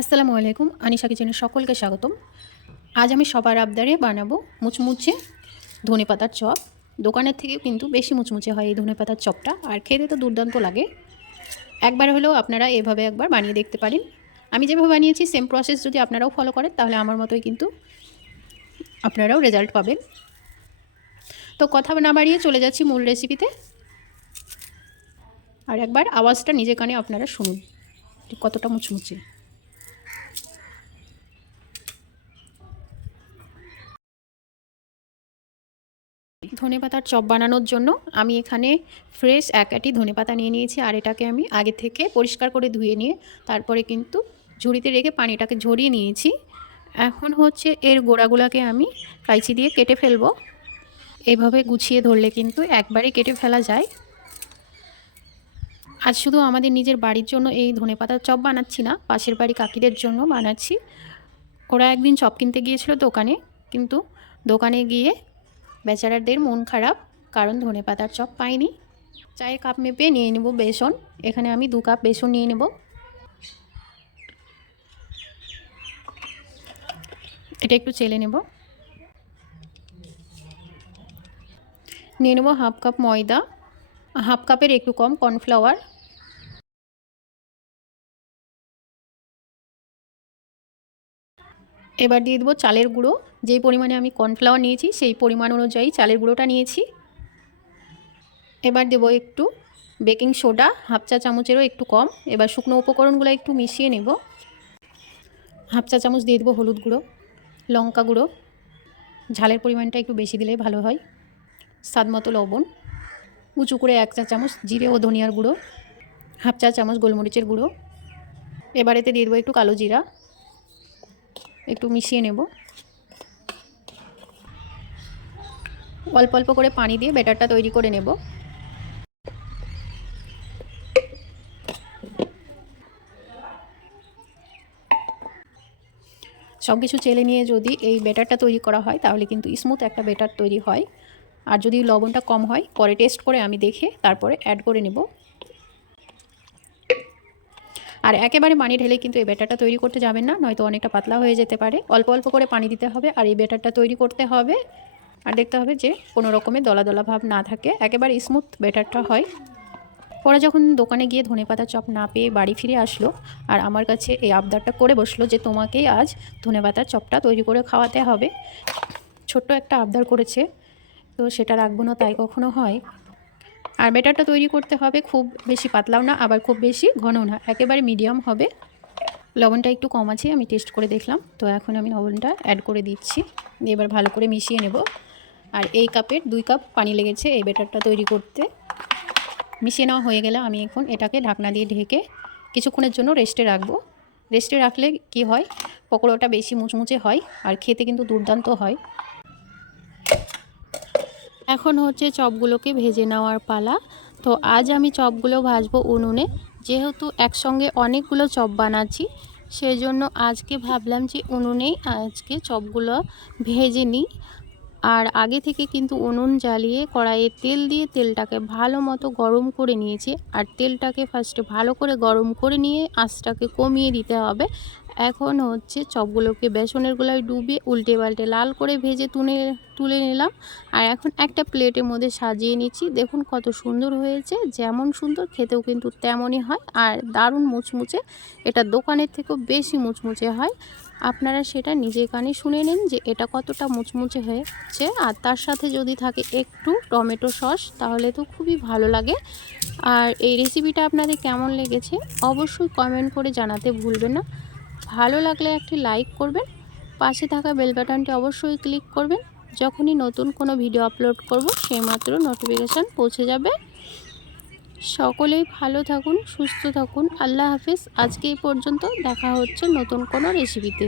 আসসালামু আলাইকুম, আনিশা কিচেনে সকলকে স্বাগতম। আজ আমি সবার আবদারে বানাবো মুচমুচে ধনেপাতার চপ। দোকানের থেকেও কিন্তু বেশি মুচমুচে হয় এই ধনেপাতার চপটা, আর খেতে তো দুর্দান্ত লাগে। একবার হলেও আপনারা এভাবে একবার বানিয়ে দেখতে পারেন। আমি যেভাবে বানিয়েছি সেম প্রসেস যদি আপনারাও ফলো করেন তাহলে আমার মতোই কিন্তু আপনারাও রেজাল্ট পাবেন। তো কথা না বাড়িয়ে চলে যাচ্ছি মূল রেসিপিতে। আর একবার আওয়াজটা নিজে কানে আপনারা শুনুন কতটা মুচমুচে। ধনেপাতার চপ বানানোর জন্য আমি এখানে ফ্রেশ এক আঁটি ধনেপাতা নিয়ে নিয়েছি, আর এটাকে আমি আগে থেকে পরিষ্কার করে ধুয়ে নিয়ে তারপরে কিন্তু ঝুড়িতে রেখে পানিটাকে ঝরিয়ে নিয়েছি। এখন হচ্ছে এর গোড়াগুলোকে আমি কাঁচি দিয়ে কেটে ফেলবো। এভাবে গুছিয়ে ধরলে কিন্তু একবারে কেটে ফেলা যায়। আজ শুধু আমাদের নিজের বাড়ির জন্য এই ধনেপাতার চপ বানাচ্ছি না, পাশের বাড়ি কাকিদের জন্য বানাচ্ছি। ওরা একদিন চপ কিনতে গিয়েছিল দোকানে, কিন্তু দোকানে গিয়ে বেচারাদের মন খারাপ, কারণ ধনেপাতার চপ পাইনি। চায়ের কাপ মেপে নিয়ে নেব বেসন। এখানে আমি 2 কাপ বেসন নিয়ে নেব। এটা একটু চেলে নেব। নিয়ে নেব হাফ কাপ ময়দা, হাফ কাপের একটু কম কর্নফ্লাওয়ার, এবার দিয়ে দেবো চালের গুঁড়ো। যেই পরিমাণে আমি কর্নফ্লাওয়ার নিয়েছি সেই পরিমাণ অনুযায়ী চালের গুঁড়োটা নিয়েছি। এবার দেবো একটু বেকিং সোডা, হাফ চা চামচেরও একটু কম। এবার শুকনো উপকরণগুলো একটু মিশিয়ে নেব। হাফ চা চামচ দিয়ে দেবো হলুদ গুঁড়ো, লঙ্কা গুঁড়ো, ঝালের পরিমাণটা একটু বেশি দিলেই ভালো হয়, স্বাদ মতো লবণ, উঁচু করে 1 চা চামচ জিরে ও ধনিয়ার গুঁড়ো, হাফ চা চামচ গোলমরিচের গুঁড়ো। এবার এতে দিয়ে দেবো একটু কালো জিরা, একটু মিশিয়ে নেব। অল্প অল্প করে পানি দিয়ে ব্যাটারটা তৈরি করে নেব। সব কিছু চেলে নিয়ে যদি এই ব্যাটারটা তৈরি করা হয় তাহলে কিন্তু স্মুথ একটা ব্যাটার তৈরি হয়। আর যদি লবণটা কম হয় পরে টেস্ট করে আমি দেখে তারপরে অ্যাড করে নেব। আর একেবারে পানি ঢেলে কিন্তু এই ব্যাটারটা তৈরি করতে যাবেন না, নয়তো অনেকটা পাতলা হয়ে যেতে পারে। অল্প অল্প করে পানি দিতে হবে আর এই ব্যাটারটা তৈরি করতে হবে। আর দেখতে হবে যে কোনো রকমের দলা দলা ভাব না থাকে, একেবারে স্মুথ ব্যাটারটা হয়। ওরা যখন দোকানে গিয়ে ধনেপাতা চপ না পেয়ে বাড়ি ফিরে আসলো, আর আমার কাছে এই আবদারটা করে বসলো যে তোমাকেই আজ ধনেপাতার চপটা তৈরি করে খাওয়াতে হবে। ছোট্ট একটা আবদার করেছে, তো সেটা রাখবো না তাই কখনো হয়। আর ব্যাটারটা তৈরি করতে হবে খুব বেশি পাতলাও না, আবার খুব বেশি ঘনও না, একেবারে মিডিয়াম হবে। লবণটা একটু কম আছে, আমি টেস্ট করে দেখলাম, তো এখন আমি লবণটা অ্যাড করে দিচ্ছি। এবার ভালো করে মিশিয়ে নেব। আর এই কাপের 2 কাপ পানি লেগেছে এই ব্যাটারটা তৈরি করতে। মিশিয়ে নেওয়া হয়ে গেলে আমি এখন এটাকে ঢাকনা দিয়ে ঢেকে কিছুক্ষণের জন্য রেস্টে রাখবো। রেস্টে রাখলে কি হয়, পকোড়াটা বেশি মুচমুচে হয় আর খেতে কিন্তু দুর্দান্ত হয়। এখন হচ্ছে চপগুলোকে ভেজে নেওয়ার পালা। তো আজ আমি চপগুলো ভাজবো উনুনে। যেহেতু একসঙ্গে অনেকগুলো চপ বানাচ্ছি, সেই জন্য আজকে ভাবলাম যে উনুনেই আজকে চপগুলো ভেজে নিই। আর আগে থেকে কিন্তু উনুন জ্বালিয়ে কড়াইয়ে তেল দিয়ে তেলটাকে ভালো মতো গরম করে নিয়েছি। আর তেলটাকে ফার্স্টে ভালো করে গরম করে নিয়ে আঁচটাকে কমিয়ে দিতে হবে। এখন হচ্ছে চপগুলোকে বেসনের গোলায় ডুবিয়ে উল্টে পাল্টে লাল করে ভেজে তুলে নিলাম। আর এখন একটা প্লেটের মধ্যে সাজিয়ে নিচ্ছি। দেখুন কত সুন্দর হয়েছে, যেমন সুন্দর খেতেও কিন্তু তেমনই হয়, আর দারুণ মুচমুচে। এটা দোকানের থেকেও বেশি মুচমুচে হয়। আপনারা সেটা নিজের কানে শুনে নিন যে এটা কতটা মুচমুচে হয়েছে। আর তার সাথে যদি থাকে একটু টমেটো সস তাহলে তো খুবই ভালো লাগে। আর এই রেসিপিটা আপনাদের কেমন লেগেছে অবশ্যই কমেন্ট করে জানাতে ভুলবেন না। ভালো লাগলে একটি লাইক করবেন, পাশে থাকা বেল বাটনটি অবশ্যই ক্লিক করবেন। যখনই নতুন কোনো ভিডিও আপলোড করব সেইমাত্র নোটিফিকেশান পৌঁছে যাবে। সকলেই ভালো থাকুন, সুস্থ থাকুন। আল্লাহ হাফেজ। আজকে এই পর্যন্ত, দেখা হচ্ছে নতুন কোনো রেসিপিতে।